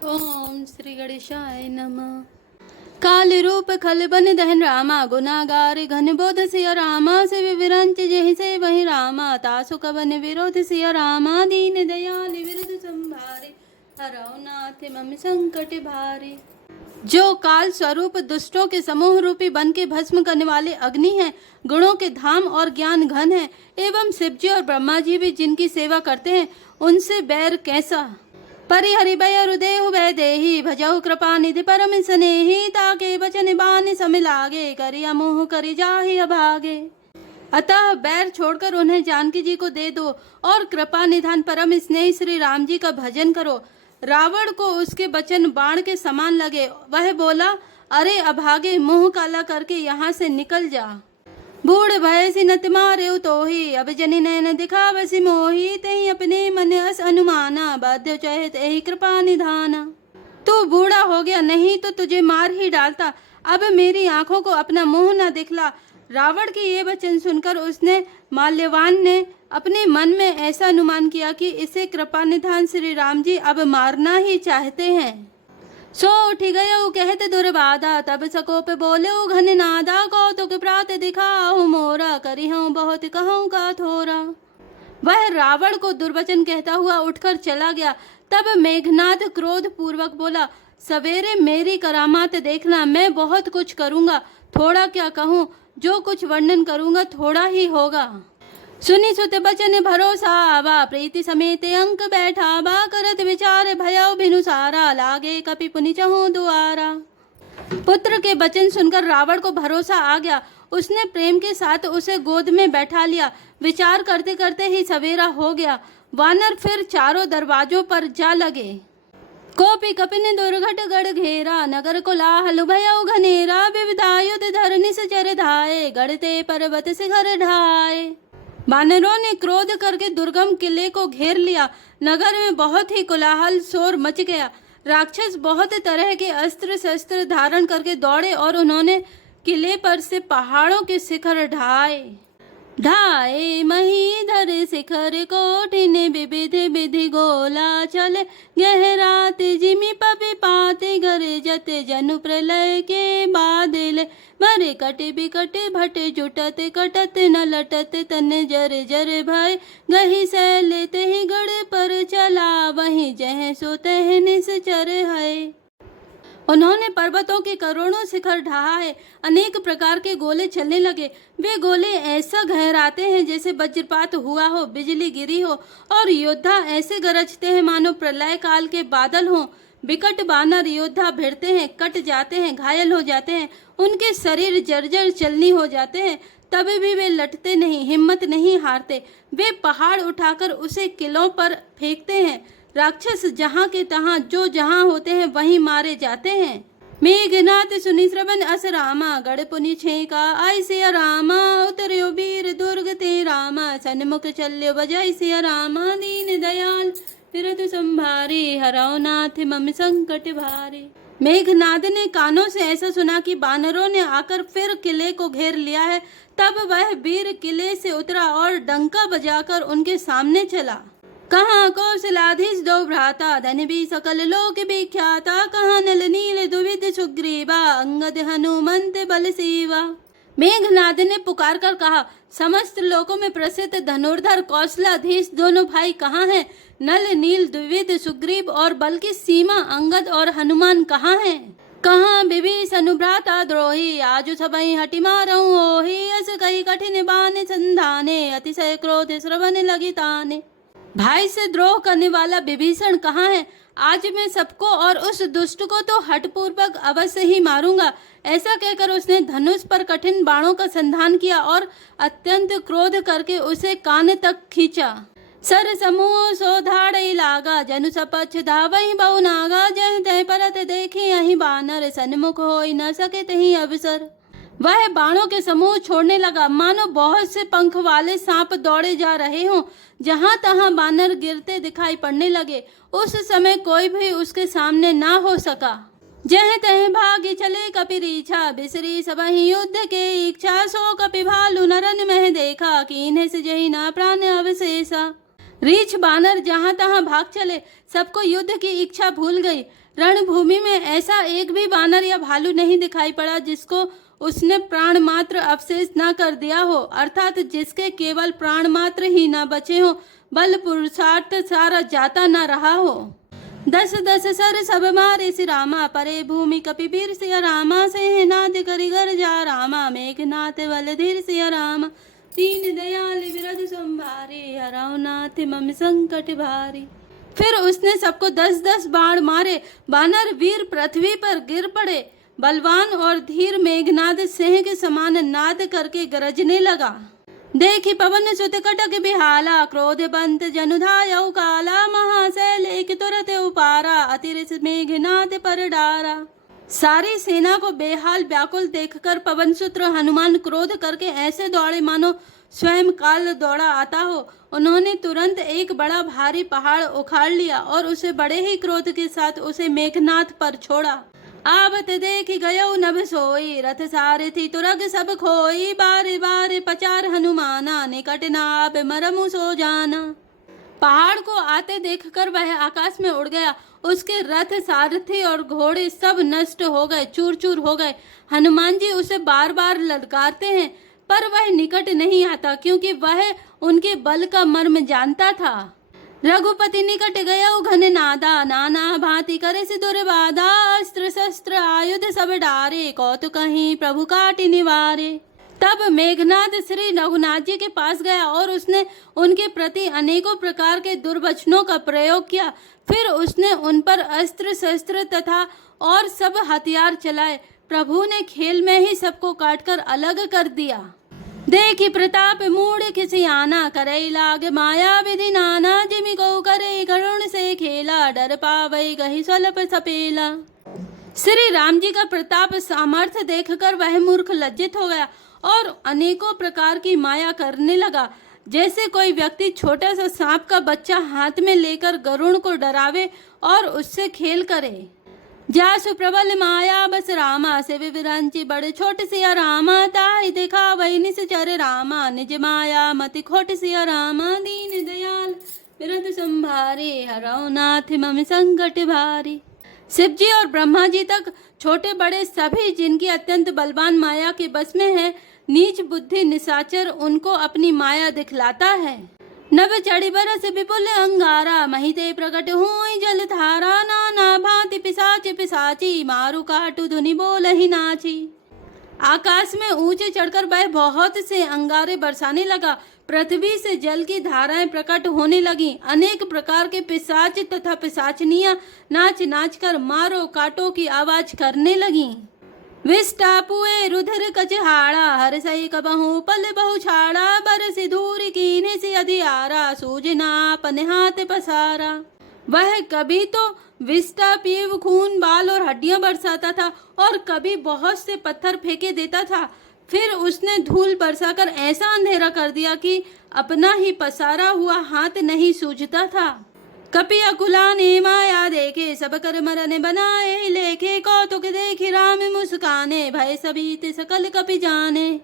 ओम श्री गणेशाय नमः। काल रूप खल बन दहन रामा, गुनागार घन बोध सिया रामा, से विरंच जहि से वही रामा, तासु कवन विरोध सिया रामा, दीन दयाल विरुद्ध संभारे, हरौ नाथ मम संकट भारे। जो काल स्वरूप दुष्टों के समूह रूपी बन के भस्म करने वाले अग्नि हैं, गुणों के धाम और ज्ञान घन है, एवं शिवजी और ब्रह्मा जी भी जिनकी सेवा करते हैं, उनसे बैर कैसा। परिहरि भय देहु वै देहि, भजहु कृपा निधि परम स्नेहि, ताके बचन बान सम लागे, करिया मोह करि जाहि अभागे। अतः बैर छोड़कर उन्हें जानकी जी को दे दो और कृपा निधान परम स्नेही श्री राम जी का भजन करो। रावण को उसके वचन बाण के समान लगे। वह बोला, अरे अभागे, मुंह काला करके यहाँ से निकल जा। बूढ़ भय सी नत मारे तो ही, अब जनि नैन दिखावसी मोही, तही अपने मन अस अनुमाना, बाध्य चहित यही कृपा निधाना। तू बूढ़ा हो गया, नहीं तो तुझे मार ही डालता। अब मेरी आंखों को अपना मुंह न दिखला। रावण के ये वचन सुनकर उसने माल्यवान ने अपने मन में ऐसा अनुमान किया कि इसे कृपा निधान श्री राम जी अब मारना ही चाहते हैं। सो उठी गयो कहते दुर्बाधा, तब सकोप बोले घन नादा, कौतुक प्रात दिखाहु मोरा, करी हूँ बहुत कहूँ का थोरा। वह रावण को दुर्वचन कहता हुआ उठकर चला गया। तब मेघनाथ क्रोध पूर्वक बोला, सवेरे मेरी करामात देखना, मैं बहुत कुछ करूँगा। थोड़ा क्या कहूँ, जो कुछ वर्णन करूँगा थोड़ा ही होगा। सुनी सुत बचन भरोसा आवा, प्रीति समेत अंक बैठा बा, करत विचार भयउ बिनु सारा, लागे कपि पुनि चहु दुआरा। पुत्र के वचन सुनकर रावण को भरोसा आ गया। उसने प्रेम के साथ उसे गोद में बैठा लिया। विचार करते करते ही सवेरा हो गया। वानर फिर चारों दरवाजों पर जा लगे। कोपि कपिन दुर्घट गढ़ घेरा, नगर को लाहल भयउ घनेरा, विविधायुध धर निश्चर धाये, गढ़ते पर्वत शिखर ढाए। वानरों ने क्रोध करके दुर्गम किले को घेर लिया। नगर में बहुत ही कोलाहल शोर मच गया। राक्षस बहुत तरह के अस्त्र शस्त्र धारण करके दौड़े और उन्होंने किले पर से पहाड़ों के शिखर ढाए। महीधर शिखर कोठिन, विविध विधि गोला चले, गहरात जिमि पपि पाते, गरे जते जनु प्रलय के बादल, मरे कटे बिकट भट जुटत, कटत न लटत तन जर जर भय, गही सैल तेहि गढ़ पर चला, वहीं जह सो तह निश्चर है। उन्होंने पर्वतों के करोड़ों शिखर ढहा है। अनेक प्रकार के गोले चलने लगे। वे गोले ऐसा गहराते हैं जैसे वज्रपात हुआ हो, बिजली गिरी हो, और योद्धा ऐसे गरजते हैं मानो प्रलय काल के बादल हों। विकट बानर योद्धा भिड़ते हैं, कट जाते हैं, घायल हो जाते हैं, उनके शरीर जर्जर चलनी हो जाते हैं, तभी भी वे लटते नहीं, हिम्मत नहीं हारते। वे पहाड़ उठाकर उसे किलों पर फेंकते हैं। राक्षस जहाँ के तहाँ, जो जहाँ होते हैं वहीं मारे जाते हैं। मेघनाथ सुनि श्रवण अस रामा, गढ़ पुनि छेका आई सिया रामा, उतर्यो वीर दुर्ग ते रामा, सन्मुख चल्यो बजाई सिया रामा, दीन दयाल फिरत संभारे, हरौ नाथ मम संकट भारे। मेघनाद ने कानों से ऐसा सुना कि बानरों ने आकर फिर किले को घेर लिया है। तब वह वीर किले से उतरा और डंका बजाकर उनके सामने चला। कहाँ कौशलाधीश दो भ्राता, धन भी सकल लोक विख्याता, कहाँ नल नील दुविध सुग्रीवा, अंगद हनुमंत बल सीवा। मेघनाद ने पुकार कर कहा, समस्त लोकों में प्रसिद्ध धनुर्धर कौशलाधीश दोनों भाई कहाँ हैं? नल नील द्विविध सुग्रीव और बल की सीमा अंगद और हनुमान कहाँ हैं? कहाँ विभीषण भ्राता द्रोही, आजु सबई हटि मारऊं ओहि, अस कही कठिन बान संधाने, अतिशय क्रोध श्रवण लगी ताने। भाई से द्रोह करने वाला विभीषण कहाँ है? आज मैं सबको और उस दुष्ट को तो हठपूर्वक अवश्य ही मारूंगा। ऐसा कहकर उसने धनुष पर कठिन बाणों का संधान किया और अत्यंत क्रोध करके उसे कान तक खींचा। सर समूह सो धाड़ई लागा, जनु सपक्ष धावई बहु नागा, जह तह परत देखी अहि बानर, सन्मुख होई न सके तहि अवसर। वह बाणों के समूह छोड़ने लगा, मानो बहुत से पंख वाले सांप दौड़े जा रहे हों। जहां तहां बानर गिरते दिखाई पड़ने लगे। उस समय कोई भी उसके सामने ना हो सका। जह तह भागी चले कपिरीछा, बिसरी सबहि युद्ध के इच्छा, सो कपि भालु नरन मह देखा, कीन्हे से जहि ना प्राण अवशेषा। रीछ बानर जहां तहां भाग चले, सबको युद्ध की इच्छा भूल गई। रणभूमि में ऐसा एक भी बानर या भालू नहीं दिखाई पड़ा जिसको उसने प्राण मात्र अवशेष न कर दिया हो, अर्थात जिसके केवल प्राण मात्र ही न बचे हो, बल पुरुषार्थ सारा जाता न रहा हो। 10-10 सर सब मारे श्री रामा, परे भूमि कपिवीर सिया रामा, सेनाथ करिगर जा रामा, मेघनाथ बलधीर सिया रामा, दीन दयाल विरध संभारे, हराओ नाथ मम संकट भारी। फिर उसने सबको 10-10 बाण मारे। बानर वीर पृथ्वी पर गिर पड़े। बलवान और धीर मेघनाद सिंह के समान नाद करके गरजने लगा। देखी पवन सुत कटक बिहाला, क्रोध बंत जनुधायउ काला, महाशैल एक तुरत उपारा, अतिरिस मेघनाद पर डारा। सारी सेना को बेहाल व्याकुल देखकर पवनसुत हनुमान क्रोध करके ऐसे दौड़े मानो स्वयं काल दौड़ा आता हो। उन्होंने तुरंत एक बड़ा भारी पहाड़ उखाड़ लिया और उसे बड़े ही क्रोध के साथ उसे मेघनाथ पर छोड़ा। आवत देख गयो नभ सोई, रथ सारथी तुरग सब खोई, बारे बारे पचार हनुमाना, निकट नाभ मरमु सो जाना। पहाड़ को आते देखकर वह आकाश में उड़ गया। उसके रथ सारथी और घोड़े सब नष्ट हो गए, चूर चूर हो गए। हनुमान जी उसे बार बार ललकारते हैं पर वह निकट नहीं आता, क्योंकि वह उनके बल का मर्म जानता था। रघुपति निकट गयो घन नादा, नाना भांति करे से दुर्बाधा, अस्त्र शस्त्र आयुध सब डारे, कौतुकहि प्रभु काटि निवारे। तब मेघनाद श्री रघुनाथ जी के पास गया और उसने उनके प्रति अनेकों प्रकार के दुर्वचनों का प्रयोग किया। फिर उसने उन पर अस्त्र शस्त्र तथा और सब हथियार चलाए। प्रभु ने खेल में ही सबको काटकर अलग कर दिया। देखी प्रताप मूढ़ खिसियाना, करे लाग माया विधि नाना, जिमि को करे करुण से खेला, डर पावै गहि स्वल्प सपेला। श्री राम जी का प्रताप सामर्थ्य देखकर वह मूर्ख लज्जित हो गया और अनेकों प्रकार की माया करने लगा। जैसे कोई व्यक्ति छोटा सा सांप का बच्चा हाथ में लेकर गरुड़ को डरावे और उससे खेल करे। जासु प्रबल माया बस रामा, से विरंची बड़े छोट सिया रामा, ताहि देखा वही निश्चर रामा, निज माया मति खोट सिया रामा, दीन दयाल विरध संभारे, हरौ नाथ मम संकट भारी। शिव जी और ब्रह्मा जी तक छोटे बड़े सभी जिनकी अत्यंत बलवान माया के बस में है, नीच बुद्धि निशाचर उनको अपनी माया दिखलाता है। नभ चढ़ी बरस विपुल अंगारा, महिते प्रकट हुई जल धारा, नाना भांति पिशाच पिशाची, मारु काटु धुनि बोलहि नाची। आकाश में ऊंचे चढ़कर वह बहुत से अंगारे बरसाने लगा। पृथ्वी से जल की धाराएं प्रकट होने लगी। अनेक प्रकार के पिशाच तथा पिशाचनियां नाच नाच कर मारो काटो की आवाज करने लगी। विष्टापुए रुधिर कचहाड़ा, हर सही कबहू पल बहु छाड़ा, बरसी दूर कीने से अधियारा, सूजना अपने हाथ पसारा। वह कभी तो विष्टा पीव खून बाल और हड्डियां बरसाता था और कभी बहुत से पत्थर फेंके देता था। फिर उसने धूल बरसाकर ऐसा अंधेरा कर दिया कि अपना ही पसारा हुआ हाथ नहीं सूझता था। कपि अकुला ने माया देखे, सब कर मरने बनाए लेखे, कौतुक देखी राम मुस्काने, भय सबीत सकल कपि जाने।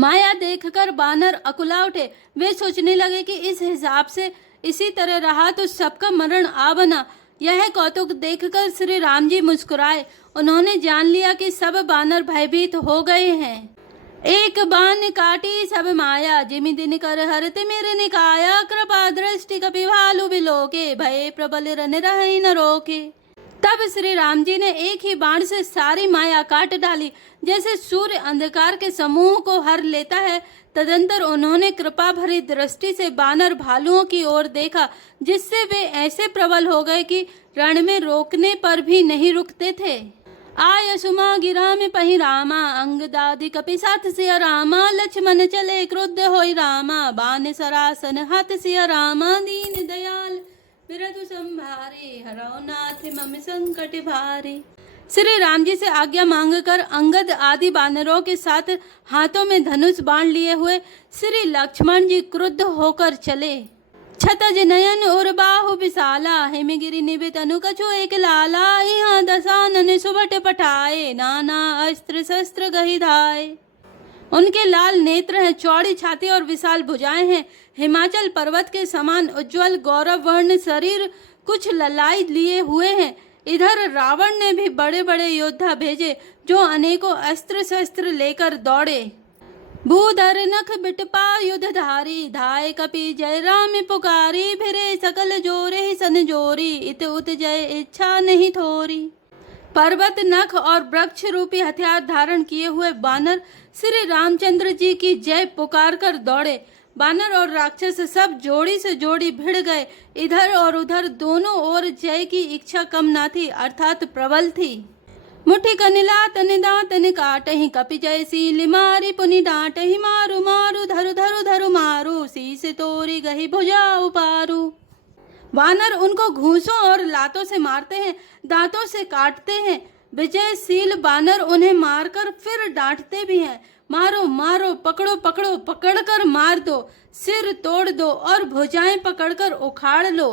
माया देखकर बानर अकुला उठे। वे सोचने लगे कि इस हिसाब से इसी तरह रहा तो सबका मरण आ बना। यह कौतुक देखकर श्री राम जी मुस्कुराए। उन्होंने जान लिया कि सब बानर भयभीत हो गए हैं। एक बाण काटी सब माया, जिमि दिन कर हरत मेरे निकाया, कृपा दृष्टि कपि भालु बिलोके, भय प्रबल रन रहे न रोके। तब श्री राम जी ने एक ही बाण से सारी माया काट डाली। जैसे सूर्य अंधकार के समूह को हर लेता है, तदंतर उन्होंने कृपा भरी दृष्टि से बानर भालुओं की ओर देखा, जिससे वे ऐसे प्रबल हो गए कि रण में रोकने पर भी नहीं रुकते थे। आय सुमा गिरा में पही रामा, अंग दादि कपि साथ सिया रामा, लक्ष्मण चले क्रुद्ध होई रामा, बान सरासन हाथ सिया रामा, दीन दयाल विरधु संभारे, हरौ नाथ मम संकट भारे। श्री राम जी से आज्ञा मांगकर अंगद आदि बानरों के साथ हाथों में धनुष बाण लिए हुए श्री लक्ष्मण जी क्रुद्ध होकर चले। छतज नयन और बाहु विशाला, हेमगिरि निभित अनु कछु एक लाला, यहाँ दशानन सुबट पठाए, नाना अस्त्र शस्त्र गहि धाए। उनके लाल नेत्र हैं, चौड़ी छाती और विशाल भुजाएं हैं। हिमाचल पर्वत के समान उज्जवल गौरव वर्ण शरीर, कुछ ललाई लिए हुए हैं। इधर रावण ने भी बड़े बड़े योद्धा भेजे जो अनेकों अस्त्र शस्त्र लेकर दौड़े। भूधर नख बिटपा युद्धधारी, धाय कपि जय राम पुकारी, फिरे सकल जोरे सन जोरी, इत उत जय इच्छा नहीं थोरी। पर्वत, नख और वृक्ष रूपी हथियार धारण किए हुए बानर श्री रामचंद्र जी की जय पुकार कर दौड़े। बानर और राक्षस सब जोड़ी से जोड़ी भिड़ गए। इधर और उधर दोनों ओर जय की इच्छा कम ना थी, अर्थात प्रबल थी। मुट्ठी कनिला तन दांतन काटहि, कपि जय सील मारी पुनि डांटहि, मारु मारु धरु धरु धरु मारु, शीस तोरी गही भुजा उपारू। वानर उनको घूंसों और लातों से मारते हैं, दांतों से काटते हैं। विजयशील बानर उन्हें मारकर फिर डांटते भी हैं। मारो मारो, पकड़ो पकड़ो, पकड़कर मार दो, सिर तोड़ दो और भुजाएं पकड़कर उखाड़ लो।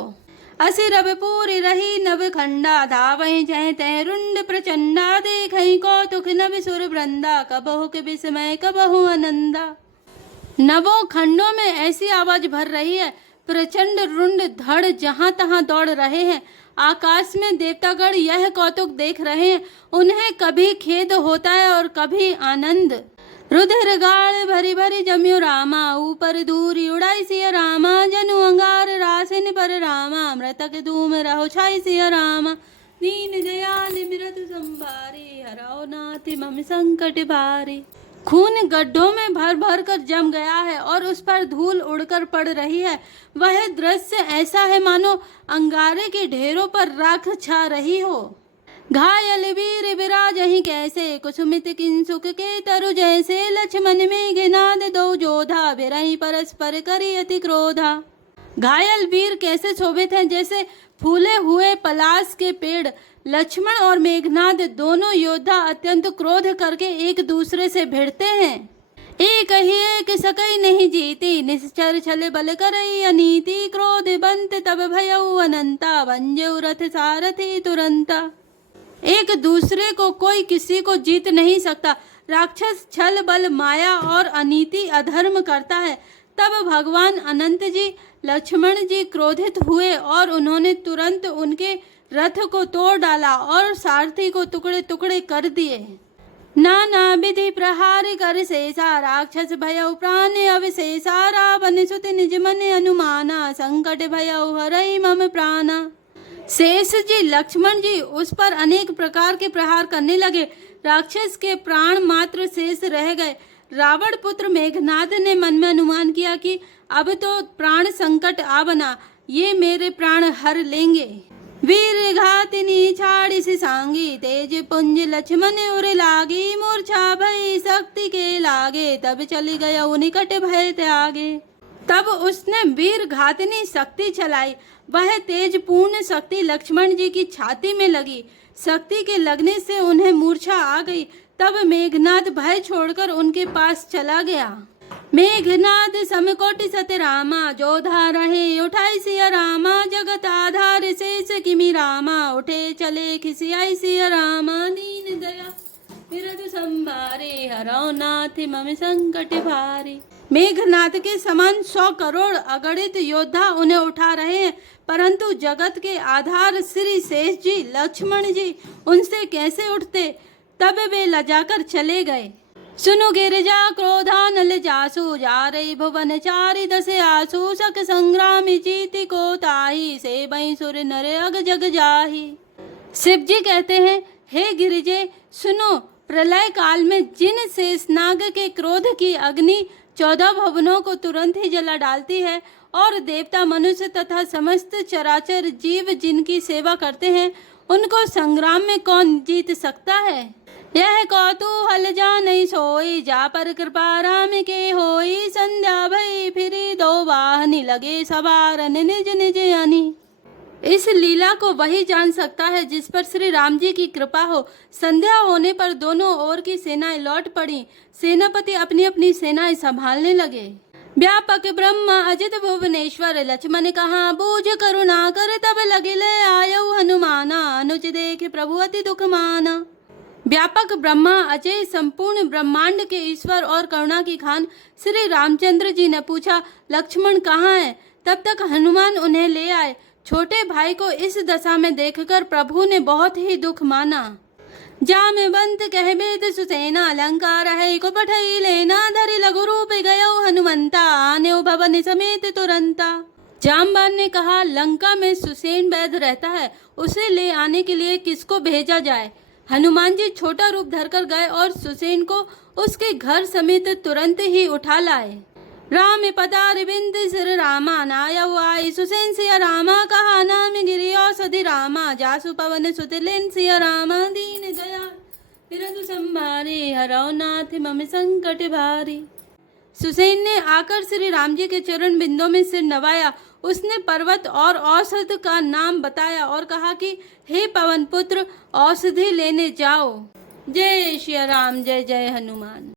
असि रव पूरी रही नव खंडा, धावहि जय तय रुंड प्रचंडा, देखहि कौतुक नव सुर वृंदा, कबहु के विस्मय कबहु आनंदा। नवों खंडों में ऐसी आवाज भर रही है, प्रचंड रुंड धड़ जहां तहां दौड़ रहे हैं। आकाश में देवतागण यह कौतुक देख रहे हैं। उन्हें कभी खेद होता है और कभी आनंद। रुधिर गाड़ भरी भरी जम्यो रामा, ऊपर दूरी उड़ाई सिया रामा, जनु अंगार रासिन पर रामा, मृतक धूम रहो छाई सिया रामा, दीन दयाल बिरतु संभारी, हराओ नाथ मम संकट भारी। खून गड्ढों में भर भर कर जम गया है और उस पर धूल उड़कर पड़ रही है। वह दृश्य ऐसा है मानो अंगारे के ढेरों पर राख छा रही हो। घायल वीर विराजहि कैसे, कुसुमित किंसुक के तरु जैसे, लक्ष्मण में घिनाद दो जोधा, विरहि परस्पर करी अति क्रोधा। घायल वीर कैसे शोभित हैं, जैसे फूले हुए पलाश के पेड़। लक्ष्मण और मेघनाद दोनों योद्धा अत्यंत क्रोध करके एक दूसरे से भिड़ते हैं। एक ही एक सकई नहीं जीती, निश्चर छल बल करई अनीति, क्रोध बंत तब भयउ अनंता, भंजउ रथ सारथी तुरंता। एक दूसरे को कोई किसी को जीत नहीं सकता। राक्षस छल बल माया और अनीति अधर्म करता है। तब भगवान अनंत जी लक्ष्मण जी क्रोधित हुए और उन्होंने तुरंत उनके रथ को तोड़ डाला और सारथी को टुकड़े टुकड़े कर दिए। नाना विधि प्रहार कर शेषा, राक्षस भयउ प्राण अविशेषा, रावण सुत निज मन अनुमाना, संकट भयउ हरई मम प्राणा। शेष जी लक्ष्मण जी उस पर अनेक प्रकार के प्रहार करने लगे। राक्षस के प्राण मात्र शेष रह गए। रावण पुत्र मेघनाद ने मन में अनुमान किया कि अब तो प्राण संकट आ बना, ये मेरे प्राण हर लेंगे। वीर घातिनी छाड़ी सी सांगी, तेज पुंज लक्ष्मण उर लागी, मूर्छा भई शक्ति के लागे, तब चली गया निकट भय त्यागे। तब उसने वीर घातिनी शक्ति चलाई। वह तेज पूर्ण शक्ति लक्ष्मण जी की छाती में लगी। शक्ति के लगने से उन्हें मूर्छा आ गई। तब मेघनाद भय छोड़कर उनके पास चला गया। मेघनाद समकोटि सत रामा, जोधा रहे उठाई सिया रामा, जगत आधार शेष किमि रामा, उठे चले खिसियाई सिया रामा, दीन दया बिरधु संभारे, हरौ नाथ मम संकट भारे। मेघनाद के समान 100 करोड़ अगणित योद्धा उन्हें उठा रहे हैं, परंतु जगत के आधार श्री शेष जी लक्ष्मण जी उनसे कैसे उठते। तब वे लजाकर चले गए। सुनु गिरिजा क्रोधानल जासु, जा रही भुवन चारि दस आसु, सक संग्राम जीति को ताही, से बई सुर नर अग जग जाही। शिव जी कहते हैं, हे गिरिजे सुनो, प्रलय काल में जिन शेषनाग के क्रोध की अग्नि 14 भवनों को तुरंत ही जला डालती है और देवता मनुष्य तथा समस्त चराचर जीव जिनकी सेवा करते हैं, उनको संग्राम में कौन जीत सकता है। यह कौतूहल जान सोई, जा पर कृपा राम के होई, संध्या भई फिरी दो वाहनी, लगे सवारन निज निज आनी। इस लीला को वही जान सकता है जिस पर श्री राम जी की कृपा हो। संध्या होने पर दोनों ओर की सेनाएं लौट पड़ी। सेनापति अपनी अपनी सेनाएं संभालने लगे। व्यापक ब्रह्मा अजित भुवनेश्वर, लक्ष्मण कहा बूझ करुणा कर, तब लगिले आयु हनुमाना, अनुज देख प्रभु अति दुख माना। व्यापक ब्रह्मा अजय संपूर्ण ब्रह्मांड के ईश्वर और करुणा की खान श्री रामचंद्र जी ने पूछा, लक्ष्मण कहाँ है? तब तक हनुमान उन्हें ले आए। छोटे भाई को इस दशा में देखकर प्रभु ने बहुत ही दुख माना। जामवंत कहबेद सुसेना अलंकार है को पठई लेना धरि लघु रूप गयो हनुमंता आने भवन समेत तुरंता। जामवान ने कहा, लंका में सुसेन वैद रहता है, उसे ले आने के लिए किसको भेजा जाए? हनुमान जी छोटा रूप धरकर गए और सुसेन को उसके घर समेत तुरंत ही उठा लाए। राम पदार बिंद सिर रामा नायव आई सुसेन सिया रामा कहा नाम गिरी औषधि रामा जासु पवन सुतलेन सिया रामा दीन दया बिरधु संभारे हरौ नाथ मम संकट भारी। सुसेन ने आकर श्री राम जी के चरण बिंदों में सिर नवाया। उसने पर्वत और औषध का नाम बताया और कहा कि हे पवन पुत्र, औषधि लेने जाओ। जय श्री राम, जय जय हनुमान।